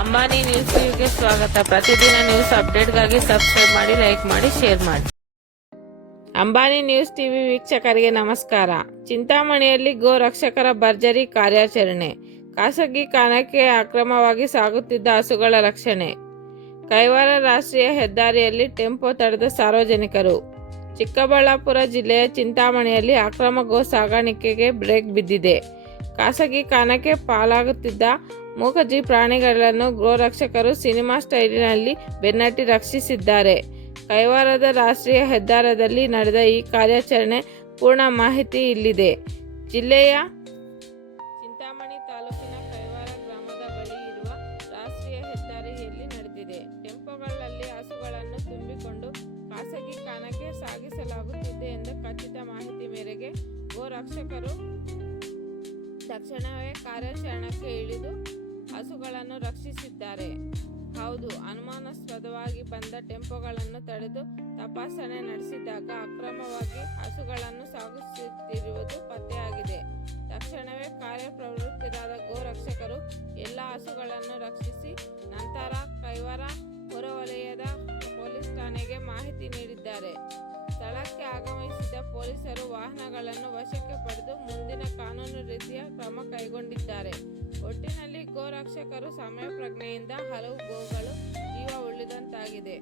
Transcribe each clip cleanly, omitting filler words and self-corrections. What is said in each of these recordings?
Ambani news ಟಿವಿಗೆ ಸ್ವಾಗತ. ಪ್ರತಿದಿನ ನ್ಯೂಸ್ ಅಪ್ಡೇಟ್ಗಾಗಿ ಸಬ್ಸ್ಕ್ರೈಬ್ ಮಾಡಿ, ಲೈಕ್ ಮಾಡಿ, ಶೇರ್ ಮಾಡಿ. ಅಂಬಾನಿ ನ್ಯೂಸ್ ಟಿವಿ ವೀಕ್ಷಕರಿಗೆ ನಮಸ್ಕಾರ. ಚಿಂತಾಮಣಿಯಲ್ಲಿ ಗೋ ರಕ್ಷಕರ ಭರ್ಜರಿ ಕಾರ್ಯಾಚರಣೆ. ಖಾಸಗಿ ಖಾನಕ್ಕೆ ಅಕ್ರಮವಾಗಿ ಸಾಗುತ್ತಿದ್ದ ಹಸುಗಳ ರಕ್ಷಣೆ. ಕೈವಾರ ರಾಷ್ಟ್ರೀಯ ಹೆದ್ದಾರಿಯಲ್ಲಿ ಟೆಂಪೋ ತಡೆದ ಸಾರ್ವಜನಿಕರು. ಚಿಕ್ಕಬಳ್ಳಾಪುರ ಜಿಲ್ಲೆಯ ಚಿಂತಾಮಣಿಯಲ್ಲಿ ಅಕ್ರಮ ಗೋ ಸಾಗಾಣಿಕೆಗೆ ಬ್ರೇಕ್ ಬಿದ್ದಿದೆ. ಖಾಸಗಿ ಖಾನಕ್ಕೆ ಪಾಲಾಗುತ್ತಿದ್ದ ಮೂಕಜಿ ಪ್ರಾಣಿಗಳನ್ನು ಗೋರಕ್ಷಕರು ಸಿನಿಮಾ ಸ್ಟೈಲಿನಲ್ಲಿ ಬೆನ್ನಟ್ಟಿ ರಕ್ಷಿಸಿದ್ದಾರೆ. ಕೈವಾರದ ರಾಷ್ಟ್ರೀಯ ಹೆದ್ದಾರಿಯಲ್ಲಿ ನಡೆದ ಈ ಕಾರ್ಯಾಚರಣೆ ಪೂರ್ಣ ಮಾಹಿತಿ ಇಲ್ಲಿದೆ. ಜಿಲ್ಲೆಯ ಚಿಂತಾಮಣಿ ತಾಲೂಕಿನ ಕೈವಾರ ಗ್ರಾಮದ ಬಳಿ ಇರುವ ರಾಷ್ಟ್ರೀಯ ಹೆದ್ದಾರಿಯಲ್ಲಿ ನಡೆದಿದೆ. ಟೆಂಪೋಗಳಲ್ಲಿ ಹಸುಗಳನ್ನು ತುಂಬಿಕೊಂಡು ಖಾಸಗಿ ಖಾನಕ್ಕೆ ಸಾಗಿಸಲಾಗುತ್ತಿದೆ ಎಂದು ಖಚಿತ ಮಾಹಿತಿ ಮೇರೆಗೆ ಗೋರಕ್ಷಕರು ತಕ್ಷಣವೇ ಕಾರ್ಯಾಚರಣೆಗೆ ಇಳಿದು ಹಸುಗಳನ್ನು ರಕ್ಷಿಸಿದ್ದಾರೆ. ಹೌದು, ಅನುಮಾನಾಸ್ಪದವಾಗಿ ಬಂದ ಟೆಂಪೋಗಳನ್ನು ತಡೆದು ತಪಾಸಣೆ ನಡೆಸಿದಾಗ ಅಕ್ರಮವಾಗಿ ಹಸುಗಳನ್ನು ಸಾಗಿಸುತ್ತಿರುವುದು ಪತ್ತೆಯಾಗಿದೆ. ತಕ್ಷಣವೇ ಕಾರ್ಯಪ್ರವೃತ್ತರಾದ ಗೋರಕ್ಷಕರು ಎಲ್ಲ ಹಸುಗಳನ್ನು ರಕ್ಷಿಸಿ ನಂತರ ಕೈವಾರ ಹೊರವಲಯದ ಪೊಲೀಸ್ ಠಾಣೆಗೆ ಮಾಹಿತಿ ನೀಡಿದ್ದಾರೆ. ಸ್ಥಳಕ್ಕೆ ಆಗಮಿಸಿದ ಪೊಲೀಸರು ವಾಹನಗಳನ್ನು ವಶಕ್ಕೆ ಪಡೆದು ಮುಂದಿನ ಕಾನೂನು ರೀತಿಯ ಕ್ರಮ ಕೈಗೊಂಡಿದ್ದಾರೆ. ಒಟ್ಟಿನಲ್ಲಿ ಗೋರಕ್ಷಕರು ಸಮಯ ಪ್ರಜ್ಞೆಯಿಂದ ಹಲವು ಗೋಗಳು ಜೀವ ಉಳಿದಂತಾಗಿದೆ.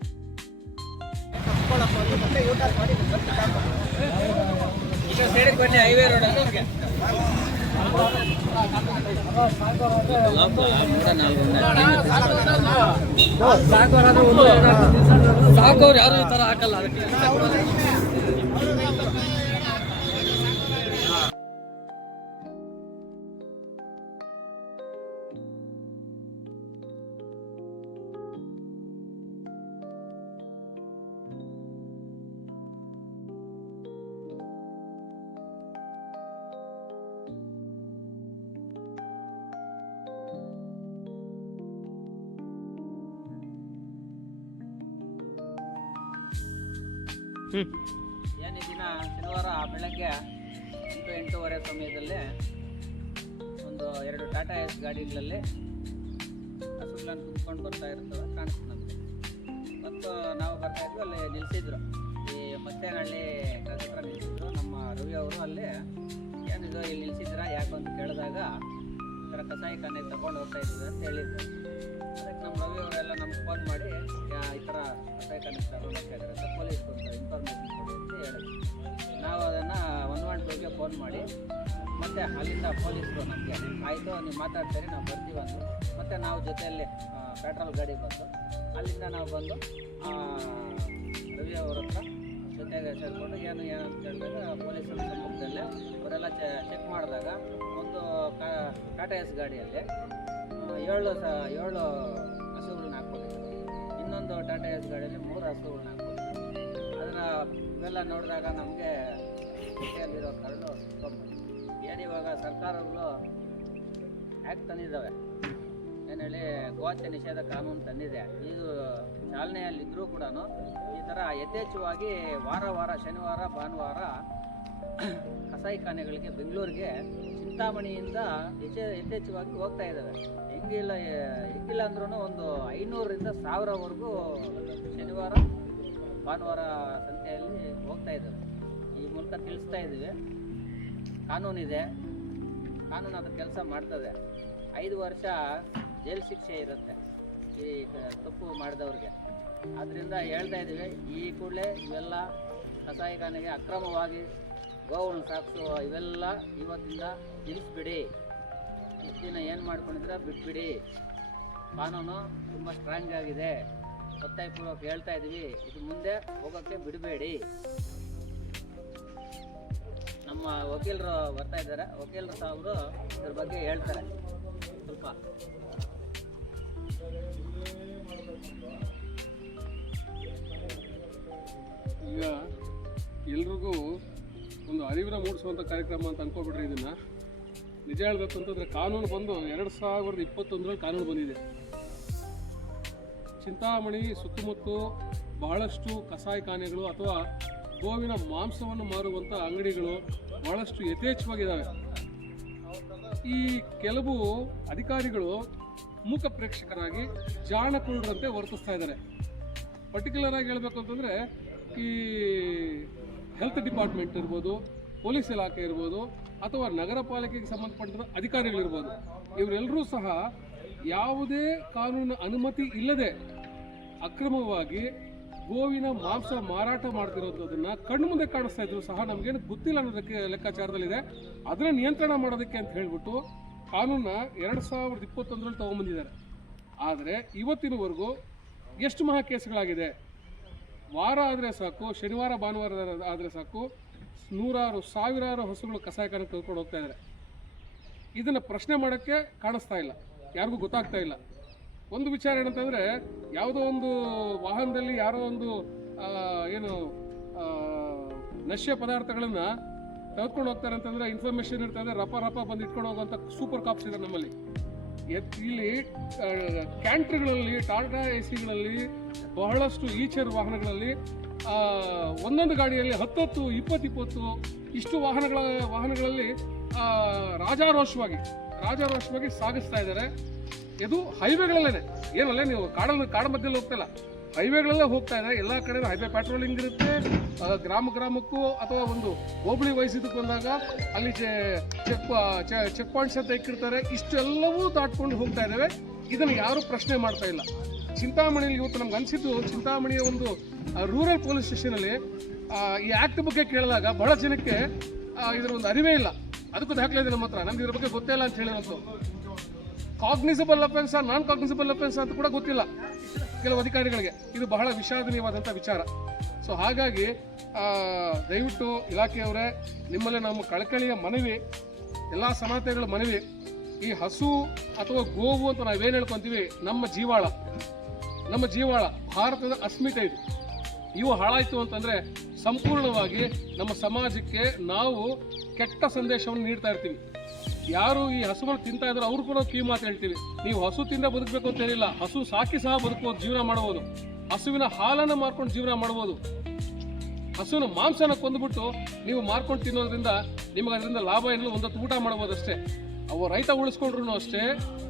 ಸಾಕೋರು ಯಾರು ಈ ತರ ಹಾಕಲ್ಲ. ಅದಕ್ಕೆ ಏನೇ ದಿನ ಶನಿವಾರ ಬೆಳಗ್ಗೆ 8:30 ಸಮಯದಲ್ಲಿ ಒಂದು 2 ಟಾಟಾ ಎಸ್ ಗಾಡಿಗಳಲ್ಲಿ ಹಸುಗಳನ್ನು ಕುತ್ಕೊಂಡು ಬರ್ತಾ ಇರ್ತವೆ ಕಾಣಿಸ್ತು ನಮಗೆ. ಮತ್ತು ನಾವು ಬರ್ತಾ ಇದ್ವಿ, ಅಲ್ಲಿ ನಿಲ್ಲಿಸಿದ್ರು, ಈ ಮತ್ತೇನಹಳ್ಳಿ ಹತ್ರ ನಿಲ್ಲಿಸಿದ್ರು. ನಮ್ಮ ರವಿ ಅವರು ಅಲ್ಲಿ ಏನಿದು ಇಲ್ಲಿ ನಿಲ್ಲಿಸಿದ್ರ ಯಾಕೆ ಅಂತ ಕೇಳಿದಾಗ ಈ ಥರ ಕಸಾಯಿ ಖಾನೆಗೆ ತಗೊಂಡು ಹೋಗ್ತಾ ಇದ್ವಿ ಅಂತ ಹೇಳಿದ್ರು. ಅದಕ್ಕೆ ನಮ್ಮ ರವಿ ಅವರೆಲ್ಲ ನಮ್ಗೆ ಫೋನ್ ಮಾಡಿ ಈ ಥರ ಕಸಾಯಿ ಖಾನೆಗೆ ತಗೊಂಡು ಹೋಗ್ತಾ ಇದ್ದಾರೆ ಅಂತ ಪೊಲೀಸ್ ಬಂದು ಇನ್ಫಾರ್ಮೇಷನ್ ಕೊಡಿ ಅಂತ ಹೇಳಿದ್ರು. ನಾವು ಅದನ್ನು 112ಗೆ ಫೋನ್ ಮಾಡಿ ಮತ್ತು ಅಲ್ಲಿಂದ ಪೊಲೀಸರು ನಮಗೆ ಆಯಿತು ನೀವು ಮಾತಾಡ್ತೀರಿ, ನಾವು ಬರ್ತೀವಿ ಅಂದರು. ಮತ್ತು ನಾವು ಜೊತೆಯಲ್ಲಿ ಪೆಟ್ರೋಲ್ ಗಾಡಿ ಬಂದು ಅಲ್ಲಿಂದ ನಾವು ಬಂದು ರವಿ ಅವರ ಹತ್ರ ಜೊತೆಗೆ ಸೇರಿಕೊಂಡು ಏನಂತ ಹೇಳಿದಾಗ ಪೊಲೀಸರ ಸಮ್ಮುಖದಲ್ಲೇ ಅವರೆಲ್ಲ ಚೆಕ್ ಮಾಡಿದಾಗ ಒಂದು ಟಾಟಾ ಎಸ್ ಗಾಡಿಯಲ್ಲಿ 7 ಹಸುಗಳನ್ನ ಹಾಕ್ಕೊಂಡಿದ್ರು. ಇನ್ನೊಂದು ಟಾಟಾ ಎಸ್ ಗಾಡಿಯಲ್ಲಿ 3 ಹಸುಗಳನ್ನ ಹಾಕ್ಕೊಂಡಿದ್ರು. ಅದನ್ನು ಇವೆಲ್ಲ ನೋಡಿದಾಗ ನಮಗೆ ಜೊತೆಯಲ್ಲಿರೋ ಕರಡು ಏನಿವಾಗ ಸರ್ಕಾರಗಳು ಆ್ಯಕ್ಟ್ ತಂದಿದ್ದಾವೆ, ಏನು ಹೇಳಿ ಗೋಹತ್ಯೆ ನಿಷೇಧ ಕಾನೂನು ತಂದಿದೆ. ಇದು ಚಾಲನೆಯಲ್ಲಿದ್ದರೂ ಕೂಡ ಈ ಥರ ಯಥೇಚ್ಛವಾಗಿ ವಾರ ಶನಿವಾರ ಭಾನುವಾರ ಕಸಾಯಿ ಖಾನೆಗಳಿಗೆ ಬೆಂಗಳೂರಿಗೆ ಚಿಂತಾಮಣಿಯಿಂದ ಯಥೇಚ್ಛವಾಗಿ ಹೋಗ್ತಾ ಇದ್ದಾವೆ. ಹೆಂಗಿಲ್ಲ ಅಂದ್ರೂ ಒಂದು 500ರಿಂದ 1000ವರೆಗೂ ಶನಿವಾರ ಭಾನುವಾರ ಸಂತೆಯಲ್ಲಿ ಹೋಗ್ತಾ ಇದ್ದಾವೆ. ಈ ಮೂಲಕ ತಿಳಿಸ್ತಾ ಇದ್ದೀವಿ. ಕಾನೂನಿದೆ, ಕಾನೂನು ಅದ್ರ ಕೆಲಸ ಮಾಡ್ತದೆ. 5 ವರ್ಷ ಜೈಲು ಶಿಕ್ಷೆ ಇರುತ್ತೆ ಈ ತಪ್ಪು ಮಾಡಿದವ್ರಿಗೆ. ಆದ್ದರಿಂದ ಹೇಳ್ತಾ ಇದ್ದೀವಿ, ಈ ಕೂಡಲೇ ಇವೆಲ್ಲ ಕಸಾಯಿಖಾನೆಗೆ ಅಕ್ರಮವಾಗಿ ಗೋವುಗಳನ್ನ ಸಾಗಿಸುವ ಇವೆಲ್ಲ ಇವತ್ತಿಂದ ನಿಲ್ಲಿಸ್ಬಿಡಿ. ಇಷ್ಟು ದಿನ ಏನು ಮಾಡ್ಕೊಂಡಿದ್ರೆ ಬಿಟ್ಬಿಡಿ. ಕಾನೂನು ತುಂಬ ಸ್ಟ್ರಾಂಗ್ ಆಗಿದೆ. ಒತ್ತಾಯಪೂರ್ವಕ ಹೇಳ್ತಾ ಇದ್ದೀವಿ, ಇದು ಮುಂದೆ ಹೋಗೋಕ್ಕೆ ಬಿಡಬೇಡಿ. ನಮ್ಮ ವಕೀಲರು ಬರ್ತಾ ಇದ್ದಾರೆ, ವಕೀಲರು ಸಾಹೇಬರು ಇದ್ರ ಬಗ್ಗೆ ಹೇಳ್ತಾರೆ ಸ್ವಲ್ಪ. ಈಗ ಎಲ್ರಿಗೂ ಒಂದು ಅರಿವಿನ ಮೂಡಿಸುವಂಥ ಕಾರ್ಯಕ್ರಮ ಅಂತ ಅನ್ಕೊಬಿಟ್ರೆ ಇದನ್ನು ನಿಜ ಹೇಳಬೇಕು ಅಂತಂದರೆ ಕಾನೂನು ಬಂದು 2021ರಲ್ಲಿ ಕಾನೂನು ಬಂದಿದೆ. ಚಿಂತಾಮಣಿ ಸುತ್ತಮುತ್ತ ಬಹಳಷ್ಟು ಕಸಾಯಿಖಾನೆಗಳು ಅಥವಾ ಗೋವಿನ ಮಾಂಸವನ್ನು ಮಾರುವಂಥ ಅಂಗಡಿಗಳು ಬಹಳಷ್ಟು ಯಥೇಚ್ಛವಾಗಿದ್ದಾವೆ. ಈ ಕೆಲವು ಅಧಿಕಾರಿಗಳು ಮೂಕ ಪ್ರೇಕ್ಷಕರಾಗಿ ಜಾಣಕುರುಡರಂತೆ ವರ್ತಿಸ್ತಾ ಇದ್ದಾರೆ. ಪರ್ಟಿಕ್ಯುಲರ್ ಆಗಿ ಹೇಳಬೇಕು ಅಂತಂದರೆ ಈ ಹೆಲ್ತ್ ಡಿಪಾರ್ಟ್ಮೆಂಟ್ ಇರ್ಬೋದು, ಪೊಲೀಸ್ ಇಲಾಖೆ ಇರ್ಬೋದು, ಅಥವಾ ನಗರ ಪಾಲಿಕೆಗೆ ಸಂಬಂಧಪಟ್ಟ ಅಧಿಕಾರಿಗಳಿರ್ಬೋದು, ಇವರೆಲ್ಲರೂ ಸಹ ಯಾವುದೇ ಕಾನೂನಿನ ಅನುಮತಿ ಇಲ್ಲದೆ ಅಕ್ರಮವಾಗಿ ಗೋವಿನ ಮಾಂಸ ಮಾರಾಟ ಮಾಡ್ತಿರೋದನ್ನ ಕಣ್ಣು ಮುಂದೆ ಕಾಣಿಸ್ತಾ ಇದ್ರು ಸಹ ನಮಗೇನು ಗೊತ್ತಿಲ್ಲ ಅನ್ನೋದಕ್ಕೆ ಲೆಕ್ಕಾಚಾರದಲ್ಲಿದೆ. ಅದನ್ನ ನಿಯಂತ್ರಣ ಮಾಡೋದಕ್ಕೆ ಅಂತ ಹೇಳ್ಬಿಟ್ಟು ಕಾನೂನನ್ನ 2021 ತಗೊಂಡ್ಬಂದಿದ್ದಾರೆ. ಆದರೆ ಇವತ್ತಿನವರೆಗೂ ಎಷ್ಟು ಮಹಾ ಕೇಸ್ಗಳಾಗಿದೆ. ವಾರ ಆದರೆ ಸಾಕು, ಶನಿವಾರ ಭಾನುವಾರ ಆದರೆ ಸಾಕು, ನೂರಾರು ಸಾವಿರಾರು ಹಸುಗಳು ಕಸಾಯಖಾನೆಗೆ ತೆಗೆದುಕೊಂಡು ಹೋಗ್ತಾ ಇದ್ದಾರೆ. ಇದನ್ನು ಪ್ರಶ್ನೆ ಮಾಡೋಕ್ಕೆ ಕಾಣಿಸ್ತಾ ಇಲ್ಲ, ಯಾರಿಗೂ ಗೊತ್ತಾಗ್ತಾ ಇಲ್ಲ. ಒಂದು ವಿಚಾರ ಏನಂತಂದರೆ, ಯಾವುದೋ ಒಂದು ವಾಹನದಲ್ಲಿ ಯಾರೋ ಒಂದು ಏನು ನಶ್ಯ ಪದಾರ್ಥಗಳನ್ನು ತೆಗೆದುಕೊಂಡು ಹೋಗ್ತಾರೆ ಅಂತಂದರೆ ಇನ್ಫಾರ್ಮೇಷನ್ ಇರ್ತದೆ, ರಪ ಬಂದು ಇಟ್ಕೊಂಡು ಹೋಗುವಂಥ ಸೂಪರ್ ಕಾಪ್ಸ್ ಇದೆ ನಮ್ಮಲ್ಲಿ. ಇಲ್ಲಿ ಕ್ಯಾಂಟ್ರಿಗಳಲ್ಲಿ, ಟಾಟಾ ಎಸಿಗಳಲ್ಲಿ, ಬಹಳಷ್ಟು ಈಚರ್ ವಾಹನಗಳಲ್ಲಿ ಒಂದೊಂದು ಗಾಡಿಯಲ್ಲಿ 10, 20 ಇಷ್ಟು ವಾಹನಗಳಲ್ಲಿ ರಾಜಾರೋಷವಾಗಿ ಸಾಗಿಸ್ತಾ ಇದ್ದಾರೆ. ಇದು ಹೈವೇಗಳಲ್ಲೇ, ಏನಲ್ಲ ನೀವು ಕಾಡ ಮಧ್ಯದಲ್ಲಿ ಹೋಗ್ತಾ ಇಲ್ಲ, ಹೈವೇಗಳಲ್ಲೇ ಹೋಗ್ತಾ ಇದೆ. ಎಲ್ಲ ಕಡೆ ಹೈವೇ ಪ್ಯಾಟ್ರೋಲಿಂಗ್ ಇರುತ್ತೆ. ಗ್ರಾಮಕ್ಕೂ ಅಥವಾ ಒಂದು ಹೋಬಳಿ ವಯಸ್ಸಿದ್ದಕ್ಕೆ ಬಂದಾಗ ಅಲ್ಲಿ ಚೆಕ್ ಪಾಯಿಂಟ್ಸ್ ಅಂತ ಇಕ್ಕಿರ್ತಾರೆ. ಇಷ್ಟೆಲ್ಲವೂ ದಾಟ್ಕೊಂಡು ಹೋಗ್ತಾ ಇದ್ದಾವೆ. ಇದನ್ನು ಯಾರೂ ಪ್ರಶ್ನೆ ಮಾಡ್ತಾ ಇಲ್ಲ. ಚಿಂತಾಮಣಿಯಲ್ಲಿ ಇವತ್ತು ನಮ್ಗೆ ಅನಿಸಿದ್ದು, ಚಿಂತಾಮಣಿಯ ಒಂದು ರೂರಲ್ ಪೊಲೀಸ್ ಸ್ಟೇಷನಲ್ಲಿ ಈ ಆ್ಯಕ್ಟ್ ಬಗ್ಗೆ ಕೇಳಿದಾಗ ಬಹಳ ಜನಕ್ಕೆ ಇದರ ಒಂದು ಅರಿವೇ ಇಲ್ಲ. ಅದಕ್ಕೂ ದಾಖಲೆ ಇದೆ ನಮ್ಮ ಹತ್ರ. ನಮ್ಗೆ ಇದ್ರ ಬಗ್ಗೆ ಗೊತ್ತೇ ಇಲ್ಲ ಅಂತ ಹೇಳಿದಂತು. ಕಾಗ್ನಿಸಬಲ್ ಅಫೆನ್ಸ್, ನಾನ್ ಕಾಗ್ನಿಸಬಲ್ ಅಫೆನ್ಸ್ ಅಂತ ಕೂಡ ಗೊತ್ತಿಲ್ಲ ಕೆಲವು ಅಧಿಕಾರಿಗಳಿಗೆ. ಇದು ಬಹಳ ವಿಷಾದನೀಯವಾದಂಥ ವಿಚಾರ. ಸೊ ಹಾಗಾಗಿ ದಯವಿಟ್ಟು ಇಲಾಖೆಯವರೇ, ನಿಮ್ಮಲ್ಲಿ ನಮ್ಮ ಕಳಕಳಿಯ ಮನವಿ, ಎಲ್ಲ ಸಮಾನತೆಗಳ ಮನವಿ, ಈ ಹಸು ಅಥವಾ ಗೋವು ಅಂತ ನಾವೇನು ಹೇಳ್ಕೊತೀವಿ, ನಮ್ಮ ಜೀವಾಳ ಭಾರತದ ಅಸ್ಮಿತೆ ಇದು. ಇವು ಹಾಳಾಯಿತು ಅಂತಂದರೆ ಸಂಪೂರ್ಣವಾಗಿ ನಮ್ಮ ಸಮಾಜಕ್ಕೆ ನಾವು ಕೆಟ್ಟ ಸಂದೇಶವನ್ನು ನೀಡ್ತಾ ಇರ್ತೀವಿ. ಯಾರು ಈ ಹಸುಗಳು ತಿಂತಾ ಇದ್ರು ಅವ್ರಿಗೂ ನಾವು ಕಿವಿ ಮಾತು ಹೇಳ್ತೀವಿ, ನೀವು ಹಸು ತಿಂದ ಬದುಕಬೇಕು ಅಂತ ಏನಿಲ್ಲ, ಹಸು ಸಾಕಿ ಸಹ ಬದುಕಬಹುದು, ಜೀವನ ಮಾಡ್ಬೋದು. ಹಸುವಿನ ಹಾಲನ್ನು ಮಾರ್ಕೊಂಡು ಜೀವನ ಮಾಡ್ಬೋದು. ಹಸುವಿನ ಮಾಂಸನ ಕೊಂದುಬಿಟ್ಟು ನೀವು ಮಾರ್ಕೊಂಡು ತಿನ್ನೋದ್ರಿಂದ ನಿಮಗೆ ಅದರಿಂದ ಲಾಭ ಏನಿಲ್ಲ, ಒಂದೊತ್ತು ಊಟ ಮಾಡ್ಬೋದು ಅಷ್ಟೇ. ಅವು ರೈತ ಉಳಿಸ್ಕೊಂಡ್ರು ಅಷ್ಟೇ,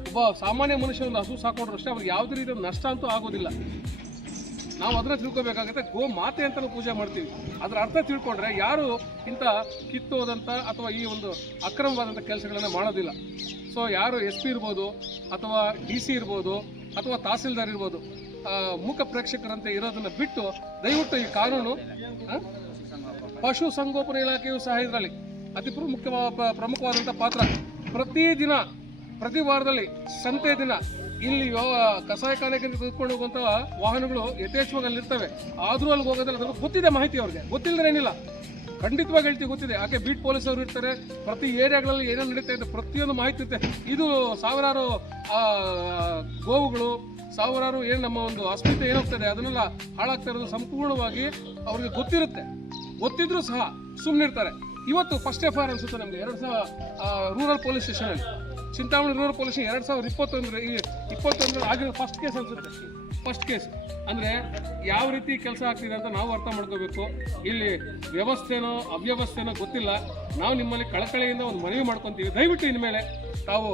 ಒಬ್ಬ ಸಾಮಾನ್ಯ ಮನುಷ್ಯ ಒಂದು ಹಸು ಸಾಕೊಂಡ್ರು ಅಷ್ಟೇ, ಅವ್ರಿಗೆ ಯಾವುದೇ ರೀತಿಯ ನಷ್ಟ ಅಂತೂ ಆಗೋದಿಲ್ಲ. ನಾವು ಅದನ್ನ ತಿಳ್ಕೊಬೇಕಾಗುತ್ತೆ. ಗೋ ಮಾತೆ ಅಂತ ನಾವು ಪೂಜೆ ಮಾಡ್ತೀವಿ. ಅದರ ಅರ್ಥ ತಿಳ್ಕೊಂಡ್ರೆ ಯಾರು ಇಂಥ ಕಿತ್ತೋದಂಥ ಅಥವಾ ಈ ಒಂದು ಅಕ್ರಮವಾದಂಥ ಕೆಲಸಗಳನ್ನು ಮಾಡೋದಿಲ್ಲ. ಸೊ ಯಾರು SP ಇರ್ಬೋದು, ಅಥವಾ DC ಇರ್ಬೋದು, ಅಥವಾ ತಹಸೀಲ್ದಾರ್ ಇರ್ಬೋದು, ಮೂಕ ಪ್ರೇಕ್ಷಕರಂತೆ ಇರೋದನ್ನು ಬಿಟ್ಟು ದಯವಿಟ್ಟು ಈ ಕಾನೂನು, ಪಶು ಸಂಗೋಪನಾ ಇಲಾಖೆಯು ಸಹ ಇದರಲ್ಲಿ ಅತಿ ಪ್ರಮುಖವಾದಂಥ ಪಾತ್ರ. ಪ್ರತಿ ವಾರದಲ್ಲಿ ಸಂತೆ ದಿನ ಇಲ್ಲಿ ಕಸಾಯಖಾನೆಗೆ ತೆಗೆದುಕೊಂಡು ಹೋಗುವಂಥ ವಾಹನಗಳು ಯಥೇಚ್ಛವಾಗಿ ಅಲ್ಲಿರ್ತವೆ. ಆದರೂ ಅಲ್ಲಿಗೆ ಹೋಗೋದಿಲ್ಲ. ಅದ್ರ ಗೊತ್ತಿದೆ, ಮಾಹಿತಿ ಅವ್ರಿಗೆ ಗೊತ್ತಿಲ್ಲದ್ರೆ ಏನಿಲ್ಲ, ಖಂಡಿತವಾಗಿ ಹೇಳ್ತೀವಿ, ಗೊತ್ತಿದೆ. ಯಾಕೆ ಬೀಟ್ ಪೊಲೀಸ್ ಅವರು ಇರ್ತಾರೆ, ಪ್ರತಿ ಏರಿಯಾಗಳಲ್ಲಿ ಏನೇನು ನಡೀತಾ ಇದೆ ಪ್ರತಿಯೊಂದು ಮಾಹಿತಿ ಇರುತ್ತೆ. ಇದು ಸಾವಿರಾರು ಗೋವುಗಳು, ಸಾವಿರಾರು ಏನು ನಮ್ಮ ಒಂದು ಅಸ್ಮಿತೆ ಏನಾಗ್ತದೆ ಅದನ್ನೆಲ್ಲ ಹಾಳಾಗ್ತಾ ಇರೋದು ಸಂಪೂರ್ಣವಾಗಿ ಅವ್ರಿಗೆ ಗೊತ್ತಿರುತ್ತೆ. ಗೊತ್ತಿದ್ರೂ ಸಹ ಸುಮ್ಮನಿರ್ತಾರೆ. ಇವತ್ತು ಫಸ್ಟ್ FIR ಅನ್ಸುತ್ತೆ ನಮಗೆ 2000 ರೂರಲ್ ಪೊಲೀಸ್ ಸ್ಟೇಷನಲ್ಲಿ, ಚಿಂತಾಮಣಿ ರೂರಲ್ ಪೊಲೀಸ್ 2021 ಆಗಿರೋ ಫಸ್ಟ್ ಕೇಸ್ ಅನ್ಸುತ್ತೆ. ಫಸ್ಟ್ ಕೇಸ್ ಅಂದರೆ ಯಾವ ರೀತಿ ಕೆಲಸ ಆಗ್ತಿದೆ ಅಂತ ನಾವು ಅರ್ಥ ಮಾಡ್ಕೋಬೇಕು. ಇಲ್ಲಿ ವ್ಯವಸ್ಥೆನೋ ಅವ್ಯವಸ್ಥೆನೋ ಗೊತ್ತಿಲ್ಲ. ನಾವು ನಿಮ್ಮಲ್ಲಿ ಕಳಕಳಿಯಿಂದ ಒಂದು ಮನವಿ ಮಾಡ್ಕೊತೀವಿ, ದಯವಿಟ್ಟು ಇನ್ಮೇಲೆ ತಾವು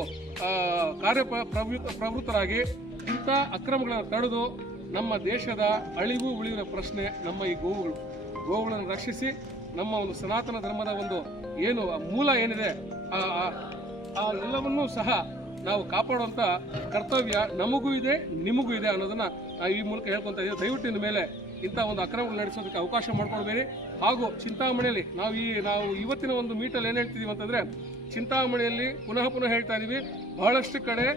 ಪ್ರವೃತ್ತರಾಗಿ ಇಂಥ ಅಕ್ರಮಗಳನ್ನು ತಡೆದು ನಮ್ಮ ದೇಶದ ಅಳಿವು ಉಳಿಯುವ ಪ್ರಶ್ನೆ ನಮ್ಮ ಈ ಗೋವುಗಳನ್ನು ರಕ್ಷಿಸಿ ನಮ್ಮ ಒಂದು ಸನಾತನ ಧರ್ಮದ ಒಂದು ಏನು ಮೂಲ ಏನಿದೆ ಆ ಎಲ್ಲವನ್ನೂ ಸಹ ನಾವು ಕಾಪಾಡುವಂಥ ಕರ್ತವ್ಯ ನಮಗೂ ಇದೆ, ನಿಮಗೂ ಇದೆ ಅನ್ನೋದನ್ನ ನಾವು ಈ ಮೂಲಕ ಹೇಳ್ಕೊತಾ ಇದ್ದೀವಿ. ದಯವಿಟ್ಟು ಇನ್ನು ಮೇಲೆ ಇಂಥ ಒಂದು ಅಕ್ರಮಗಳು ನಡೆಸೋದಕ್ಕೆ ಅವಕಾಶ ಮಾಡ್ಕೊಳ್ಬೇಡಿ. ಹಾಗೂ ಚಿಂತಾಮಣಿಯಲ್ಲಿ ನಾವು ಇವತ್ತಿನ ಒಂದು ಮೀಟಲ್ಲಿ ಏನು ಹೇಳ್ತಿದ್ದೀವಿ ಅಂತಂದರೆ, ಚಿಂತಾಮಣಿಯಲ್ಲಿ ಪುನಃ ಹೇಳ್ತಾ ಇದ್ದೀವಿ, ಬಹಳಷ್ಟು ಕಡೆ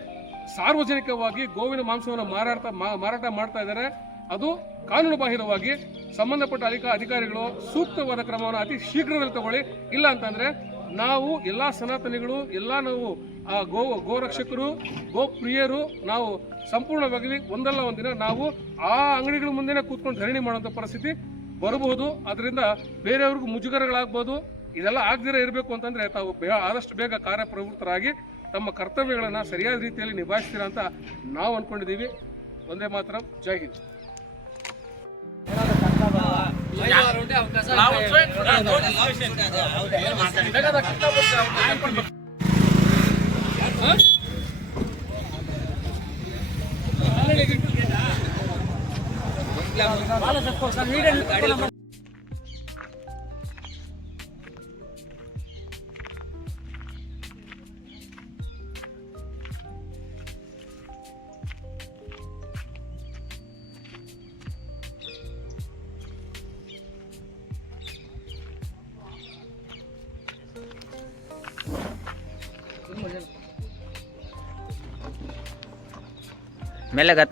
ಸಾರ್ವಜನಿಕವಾಗಿ ಗೋವಿನ ಮಾಂಸವನ್ನು ಮಾರಾಟ ಮಾಡ್ತಾ ಇದ್ದಾರೆ. ಅದು ಕಾನೂನು ಬಾಹಿರವಾಗಿ. ಸಂಬಂಧಪಟ್ಟ ಅಧಿಕಾರಿಗಳು ಸೂಕ್ತವಾದ ಕ್ರಮವನ್ನು ಅತಿ ಶೀಘ್ರದಲ್ಲಿ ತಗೊಳ್ಳಿ. ಇಲ್ಲ ಅಂತಂದರೆ ನಾವು ಎಲ್ಲ ಸನಾತನಿಗಳು, ಎಲ್ಲ ನಾವು ಗೋರಕ್ಷಕರು, ಗೋಪ್ರಿಯರು ನಾವು ಸಂಪೂರ್ಣವಾಗಿ ಒಂದಲ್ಲ ಒಂದಿನ ನಾವು ಆ ಅಂಗಡಿಗಳ ಮುಂದೆನೇ ಕೂತ್ಕೊಂಡು ಧರಣಿ ಮಾಡುವಂಥ ಪರಿಸ್ಥಿತಿ ಬರಬಹುದು. ಅದರಿಂದ ಬೇರೆಯವ್ರಿಗೂ ಮುಜುಗರಗಳಾಗ್ಬೋದು. ಇದೆಲ್ಲ ಆಗದಿರೇ ಇರಬೇಕು ಅಂತಂದರೆ ತಾವು ಆದಷ್ಟು ಬೇಗ ಕಾರ್ಯಪ್ರವೃತ್ತರಾಗಿ ತಮ್ಮ ಕರ್ತವ್ಯಗಳನ್ನು ಸರಿಯಾದ ರೀತಿಯಲ್ಲಿ ನಿಭಾಯಿಸ್ತೀರಾ ಅಂತ ನಾವು ಅಂದ್ಕೊಂಡಿದ್ದೀವಿ. ಒಂದೇ ಮಾತ್ರ, ಜೈ ಹಿಂದ್.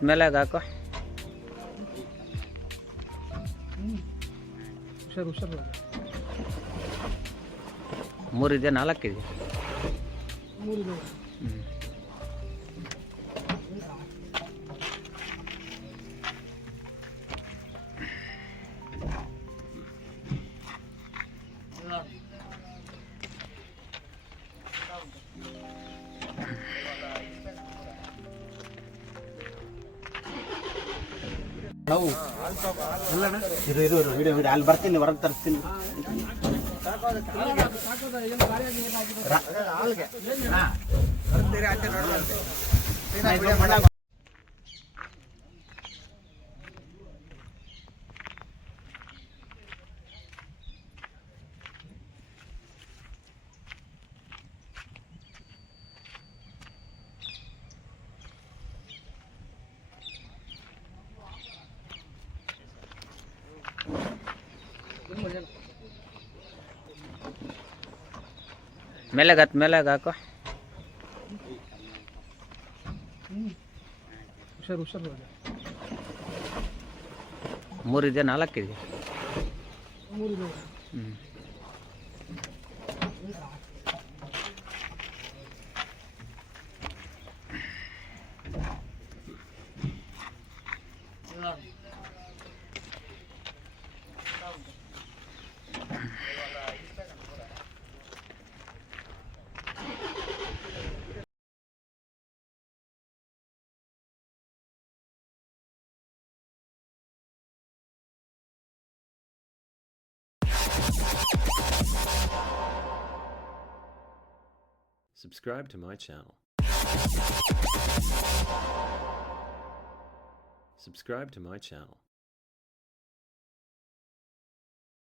ಮೇಲಾಗ ಹಾಕೋ. ಹುಷಾರು 3 ಇದೆ 4 ಇದೆ. ಇರು ವಿಡಿಯೋ ಅಲ್ಲಿ ಬರ್ತೀನಿ, ಹೊರಗೆ ತರಿಸ್ತೀನಿ. ಮೇಲಾಗ ಹಾಕೋ. ಹುಷಾರು 3 ಇದೆ 4 ಇದೆ. Subscribe to my channel. Subscribe to my channel.